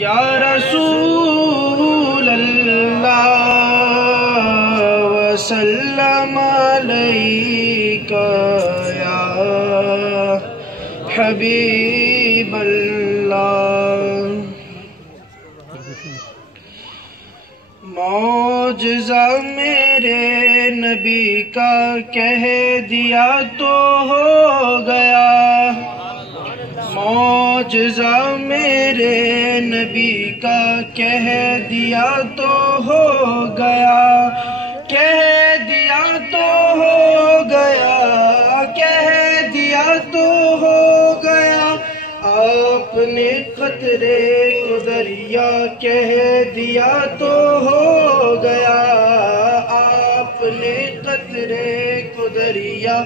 یا رسول اللہ وسلم علیک یا حبیب اللہ۔ معجزہ میرے نبی کا کہہ دیا تو ہو گیا، معجزہ میرے نبی کا کہہ دیا تو ہو گیا، کہہ دیا تو ہو گیا، کہہ دیا تو ہو گیا۔ آپ نے قطرے کو دریا کہہ دیا تو ہو گیا، آپ نے قطرے کو دریا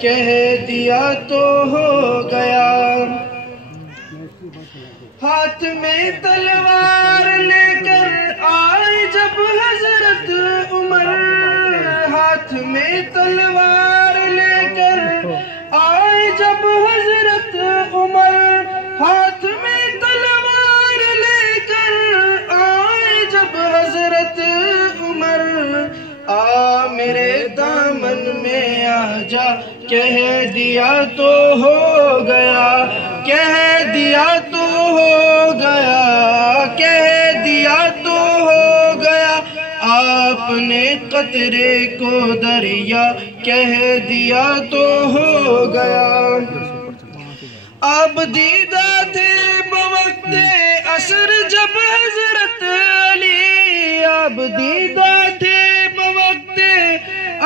کہہ دیا تو ہو گیا۔ ہاتھ میں تلوار لے کر آئے جب حضرت عمر، ہاتھ میں تلوار لے کر آئے جب حضرت عمر، ہاتھ میں تلوار لے کر آئے جب حضرت عمر، آ میرے دامن میں آ جا کہہ دیا تو ہو گیا، کہہ دیا تو ہو گیا، کہہ دیا تو ہو گیا۔ آپ نے قطرے کو دریا کہہ دیا تو ہو گیا۔ آپ دیدہ تھے بوقت عصر جب حضرت علی، آپ دیدہ تھے بوقت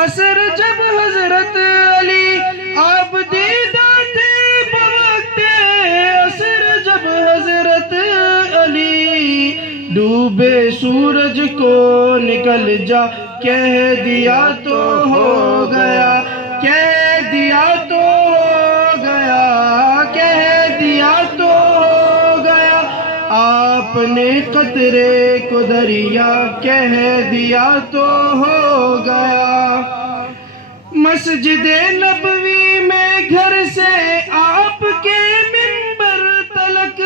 عصر جب حضرت علی، آپ دیدہ تھے بوقت عصر جب حضرت علی، ڈوبے سورج کو نکل جا کہہ دیا تو ہو گیا، کہہ دیا تو ہو گیا، کہہ دیا تو ہو گیا۔ آپ نے قطرے کو دریا کہہ دیا تو ہو گیا۔ مسجد نبوی میں گھر سے آپ کے منبر تلک،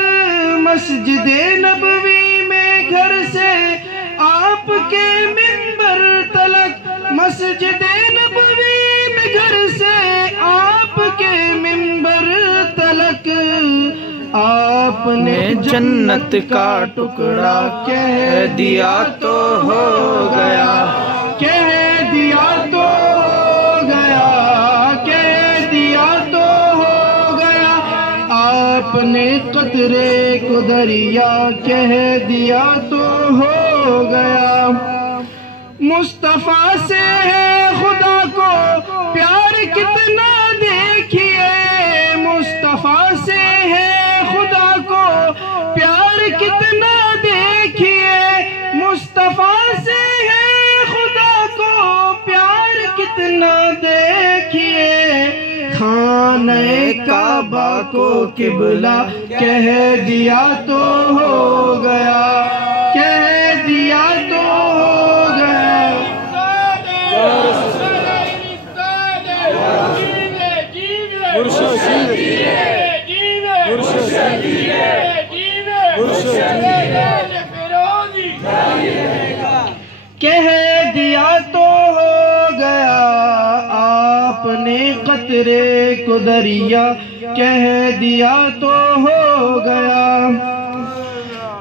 مسجد نبوی میں گھر سے آپ کے منبر تلک، مسجد نبوی میں گھر سے آپ کے منبر تلک، آپ نے جنت کا ٹکڑا کہہ دیا تو ہو گیا، کہہ دیا تو ہو گیا، کہہ دیا تو ہو گیا۔ آپ نے قطرے کو دریا کہہ دیا تو ہو گیا۔ مصطفیٰ سے ہے خدا کو پیار کتنا دیکھیے، مصطفیٰ سے ہے خدا کو پیار کتنا دیکھیے، مصطفیٰ سے ہے خدا کو پیار کتنا دیکھیے۔ خانہ کعبہ کو قبلہ کہہ دیا تو ہو گیا، کہہ دیا تو ہو گیا۔ کہہ دیا تو ہو گیا، آپ نے قطرے کو دریا کہہ دیا تو ہو گیا۔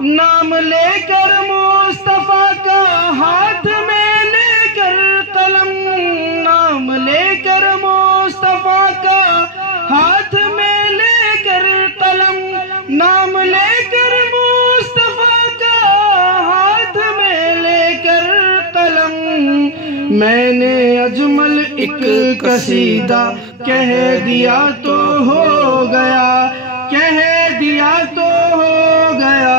نام لے کر مصطفیٰ کا ہاتھ میں لے کر قلم، نام لے کر مصطفیٰ کا ہاتھ میں لے کر قلم، نام لے کر مصطفیٰ کا ہاتھ میں لے کر قلم، میں نے اجمل ایک قصیدہ کہہ دیا تو ہو گیا، کہہ دیا تو ہو گیا،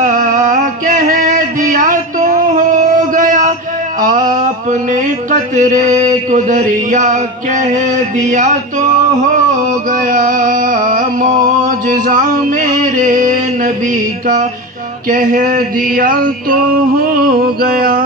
کہہ دیا تو ہو گیا۔ آپ نے قطرے کو دریا کہہ دیا تو ہو گیا، معجزہ میرے نبی کا کہہ دیا تو ہو گیا۔